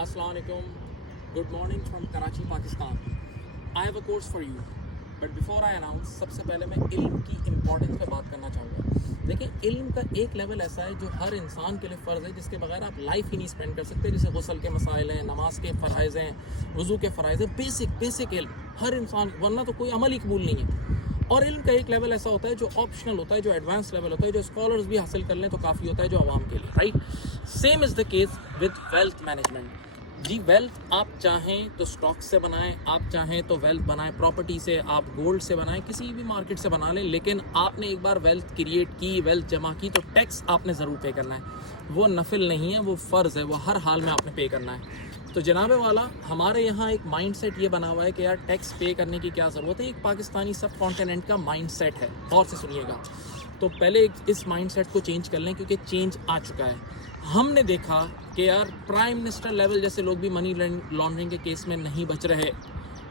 Assalamu alaikum. Good morning from Karachi, Pakistan. I have a course for you. But before I announce, सबसे पहले मैं इल्म की importance पे बात करना चाहूँगा। देखिए, इल्म का एक लेवल ऐसा है जो हर इंसान के लिए फ़र्ज़ है, जिसके बगैर आप लाइफ ही नहीं स्पेंड कर सकते। जैसे गुस्ल के मसाइल हैं, नमाज के फ़राइज़ हैं, वज़ू के फ़राइज़ हैं, बेसिक इल्म हर इंसान, वरना तो कोई अमल ही कबूल नहीं है। और इल्म का एक लेवल ऐसा होता है जो ऑप्शनल होता है, जो एडवांस लेवल होता है, जो स्कॉलर्स भी हासिल कर लें तो काफ़ी होता है, जो आवाम के लिए, right. Same is the case with wealth management. जी, वेल्थ आप चाहें तो स्टॉक से बनाएं, आप चाहें तो वेल्थ बनाएं प्रॉपर्टी से, आप गोल्ड से बनाएं, किसी भी मार्केट से बना लें, लेकिन आपने एक बार वेल्थ क्रिएट की, वेल्थ जमा की, तो टैक्स आपने ज़रूर पे करना है। वो नफिल नहीं है, वो फ़र्ज़ है, वो हर हाल में आपने पे करना है। तो जनाबे वाला, हमारे यहाँ एक माइंडसेट ये बना हुआ है कि यार टैक्स पे करने की क्या ज़रूरत है। एक पाकिस्तानी सब कॉन्टिनेंट का माइंडसेट है, गौर से सुनिएगा। तो पहले इस माइंडसेट को चेंज कर लें, क्योंकि चेंज आ चुका है। हमने देखा कि यार प्राइम मिनिस्टर लेवल जैसे लोग भी मनी लॉन्ड्रिंग के केस में नहीं बच रहे,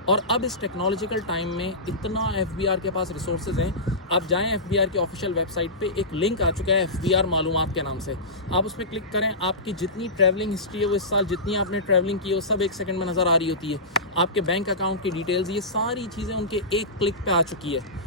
और अब इस टेक्नोलॉजिकल टाइम में इतना एफबीआर के पास रिसोर्सेज हैं। आप जाएं एफबीआर के ऑफिशियल वेबसाइट पे, एक लिंक आ चुका है एफबीआर मालूमात के नाम से, आप उस पर क्लिक करें। आपकी जितनी ट्रैवलिंग हिस्ट्री है वो इस साल जितनी आपने ट्रैवलिंग की है वो सब एक सेकंड में नज़र आ रही होती है। आपके बैंक अकाउंट की डिटेल्स, ये सारी चीज़ें उनके एक क्लिक पे आ चुकी है।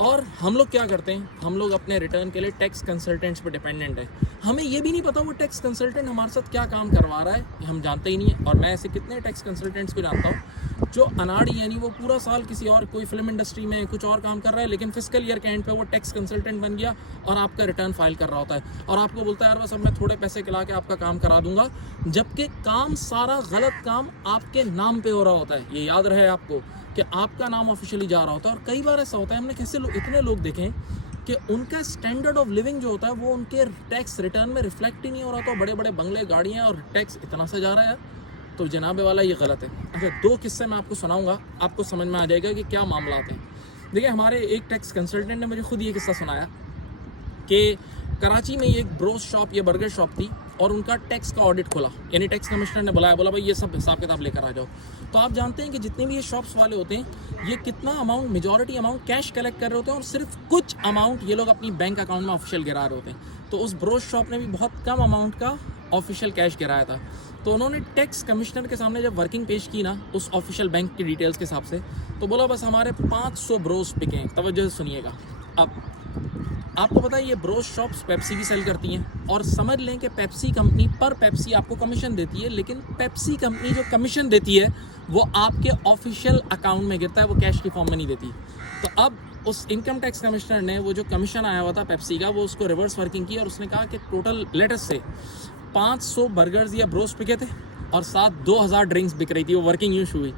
और हम लोग क्या करते हैं, हम लोग अपने रिटर्न के लिए टैक्स कंसल्टेंट्स पर डिपेंडेंट हैं। हमें ये भी नहीं पता वो टैक्स कंसल्टेंट हमारे साथ क्या काम करवा रहा है, हम जानते ही नहीं है। और मैं ऐसे कितने टैक्स कंसल्टेंट्स को जानता हूँ जो अनाड़ी, यानी वो पूरा साल किसी और कोई फिल्म इंडस्ट्री में कुछ और काम कर रहा है, लेकिन फिस्कल ईयर के एंड पे वो टैक्स कंसल्टेंट बन गया और आपका रिटर्न फाइल कर रहा होता है, और आपको बोलता है यार बस अब मैं थोड़े पैसे खिला के आपका काम करा दूंगा, जबकि काम सारा गलत काम आपके नाम पे हो रहा होता है। ये याद रहे आपको कि आपका नाम ऑफिशियली जा रहा होता है। और कई बार ऐसा होता है, हमने कैसे इतने लोग देखें कि उनका स्टैंडर्ड ऑफ लिविंग जो होता है वो उनके टैक्स रिटर्न में रिफ्लेक्ट ही नहीं हो रहा। तो बड़े बड़े बंगले, गाड़ियाँ, और टैक्स इतना सा जा रहा है, तो जनाबे वाला ये गलत है। अच्छा, 2 किस्से मैं आपको सुनाऊंगा, आपको समझ में आ जाएगा कि क्या मामला हैं। देखिए, हमारे एक टैक्स कंसल्टेंट ने मुझे खुद ये किस्सा सुनाया कि कराची में एक ब्रोस शॉप या बर्गर शॉप थी, और उनका टैक्स का ऑडिट खोला, यानी टैक्स कमिश्नर ने बुलाया, बोला भाई ये सब हिसाब किताब लेकर आ जाओ। तो आप जानते हैं कि जितने भी ये शॉप्स वाले होते हैं, ये कितना amount, majority amount cash collect कर रहे होते हैं, और सिर्फ कुछ अमाउंट ये लोग अपनी बैंक अकाउंट में ऑफिशियल गिरा रहे होते हैं। तो उस ब्रोस शॉप ने भी बहुत कम अमाउंट का ऑफिशियल कैश गिराया था। तो उन्होंने टैक्स कमिश्नर के सामने जब वर्किंग पेश की ना, उस ऑफिशियल बैंक की डिटेल्स के हिसाब से, तो बोला बस हमारे 500 ब्रोस बिके हैं। तवज्जो से सुनिएगा। अब आपको पता है ये ब्रोस शॉप्स पेप्सी भी सेल करती हैं, और समझ लें कि पेप्सी कंपनी पर पेप्सी आपको कमीशन देती है, लेकिन पेप्सी कंपनी जो कमीशन देती है वो आपके ऑफिशियल अकाउंट में गिरता है, वो कैश की फॉर्म में नहीं देती। तो अब उस इनकम टैक्स कमिश्नर ने वो जो कमीशन आया हुआ था पेप्सी का, वो उसको रिवर्स वर्किंग की, और उसने कहा कि टोटल लेटेस्ट से 500 बर्गर्स या ब्रोस बिके थे, और साथ 2000 ड्रिंक्स बिक रही थी। वो वर्किंग यूँ हुई।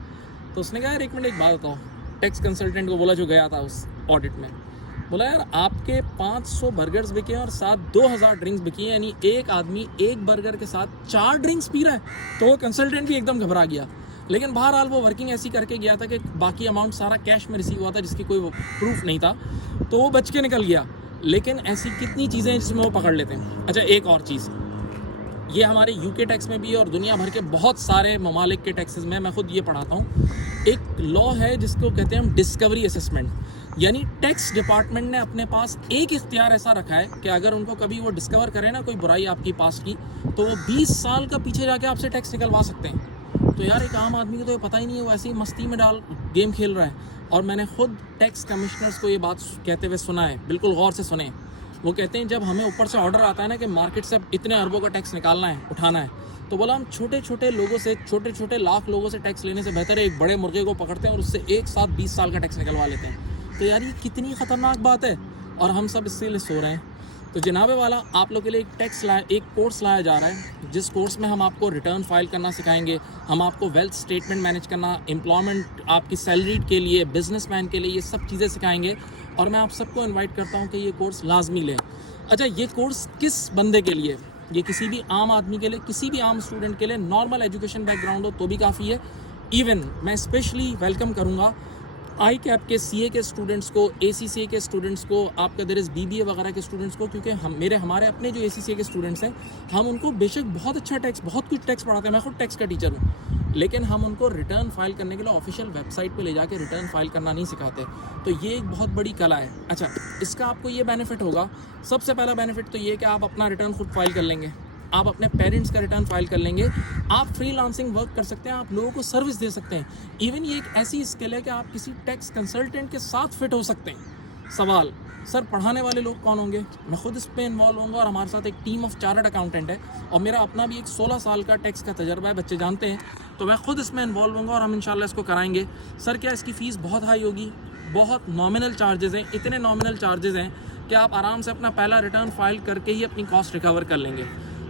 तो उसने कहा यार एक मिनट, एक बात बताओ। टैक्स कंसल्टेंट को बोला, जो गया था उस ऑडिट में, बोला यार आपके 500 बर्गर्स बिके और साथ 2000 ड्रिंक्स बिकी, यानी एक आदमी एक बर्गर के साथ 4 ड्रिंक्स पी रहा है। तो वो कंसल्टेंट भी एकदम घबरा गया, लेकिन बहरहाल वो वर्किंग ऐसी करके गया था कि बाकी अमाउंट सारा कैश में रिसीव हुआ था, जिसकी कोई प्रूफ नहीं था, तो वो बच के निकल गया। लेकिन ऐसी कितनी चीज़ें हैं जिसमें वो पकड़ लेते हैं। अच्छा, एक और चीज़, ये हमारे यूके टैक्स में भी है, और दुनिया भर के बहुत सारे ममालिक के टैक्सेस में, मैं खुद ये पढ़ाता हूँ। एक लॉ है जिसको कहते हैं हम डिस्कवरी असेसमेंट, यानी टैक्स डिपार्टमेंट ने अपने पास एक इख्तियार ऐसा रखा है कि अगर उनको कभी वो डिस्कवर करें ना कोई बुराई आपकी पास की, तो वो 20 साल का पीछे जाके आपसे टैक्स निकलवा सकते हैं। तो यार एक आम आदमी को तो ये पता ही नहीं है, वो ऐसी मस्ती में डाल गेम खेल रहा है। और मैंने खुद टैक्स कमिश्नर्स को ये बात कहते हुए सुना है, बिल्कुल गौर से सुने। वो कहते हैं जब हमें ऊपर से ऑर्डर आता है ना कि मार्केट से इतने अरबों का टैक्स निकालना है, उठाना है, तो बोला हम छोटे छोटे लोगों से, छोटे छोटे लाख लोगों से टैक्स लेने से बेहतर है एक बड़े मुर्गे को पकड़ते हैं और उससे एक साथ 20 साल का टैक्स निकलवा लेते हैं। तो यार ये कितनी ख़तरनाक बात है, और हम सब इसीलिए सो रहे हैं। तो जनाबे वाला, आप लोग के लिए एक कोर्स लाया जा रहा है, जिस कोर्स में हम आपको रिटर्न फाइल करना सिखाएंगे, हम आपको वेल्थ स्टेटमेंट मैनेज करना, एम्प्लॉयमेंट आपकी सैलरीड के लिए, बिजनेसमैन के लिए, ये सब चीज़ें सिखाएंगे। और मैं आप सबको इन्वाइट करता हूँ कि ये कोर्स लाजमी लें। अच्छा, ये कोर्स किस बंदे के लिए? ये किसी भी आम आदमी के लिए, किसी भी आम स्टूडेंट के लिए, नॉर्मल एजुकेशन बैकग्राउंड हो तो भी काफ़ी है। इवन मैं स्पेशली वेलकम करूँगा आई कैप के सीए के स्टूडेंट्स को, एसीसीए के स्टूडेंट्स को, आपका दर बीबीए वगैरह के स्टूडेंट्स को, क्योंकि हमारे अपने जो एसीसीए के स्टूडेंट्स हैं, हम उनको बेशक बहुत अच्छा टैक्स, बहुत कुछ टैक्स पढ़ाते हैं, मैं खुद टैक्स का टीचर हूँ, लेकिन हम उनको रिटर्न फाइल करने के लिए ऑफिशियल वेबसाइट पे ले जाके रिटर्न फाइल करना नहीं सिखाते। तो ये एक बहुत बड़ी कला है। अच्छा, इसका आपको ये बेनिफिट होगा, सबसे पहला बेनिफिट तो ये कि आप अपना रिटर्न खुद फाइल कर लेंगे, आप अपने पेरेंट्स का रिटर्न फाइल कर लेंगे, आप फ्रीलांसिंग वर्क कर सकते हैं, आप लोगों को सर्विस दे सकते हैं। इवन ये एक ऐसी स्किल है कि आप किसी टैक्स कंसल्टेंट के साथ फिट हो सकते हैं। सवाल, सर पढ़ाने वाले लोग कौन होंगे? मैं खुद इस पे इन्वॉल्व होऊंगा और हमारे साथ एक टीम ऑफ चार्टर्ड अकाउंटेंट है और मेरा अपना भी एक 16 साल का टैक्स का तजर्बा है, बच्चे जानते हैं, तो मैं खुद इसमें इन्वॉल्व होऊंगा और हम इंशाल्लाह इसको कराएंगे। सर क्या इसकी फ़ीस बहुत हाई होगी? बहुत नॉमिनल चार्जेस हैं, इतने नॉमिनल चार्जेस हैं कि आप आराम से अपना पहला रिटर्न फाइल करके ही अपनी कॉस्ट रिकवर कर लेंगे।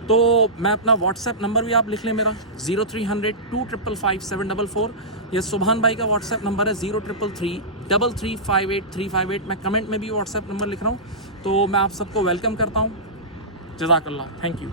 तो मैं अपना व्हाट्सएप नंबर भी आप लिख लें, मेरा 0300 2555 744, या सुभान भाई का व्हाट्सएप नंबर है 0333 3358 358। मैं कमेंट में भी व्हाट्सएप नंबर लिख रहा हूँ। तो मैं आप सबको वेलकम करता हूँ। जज़ाकल्लाह, थैंक यू।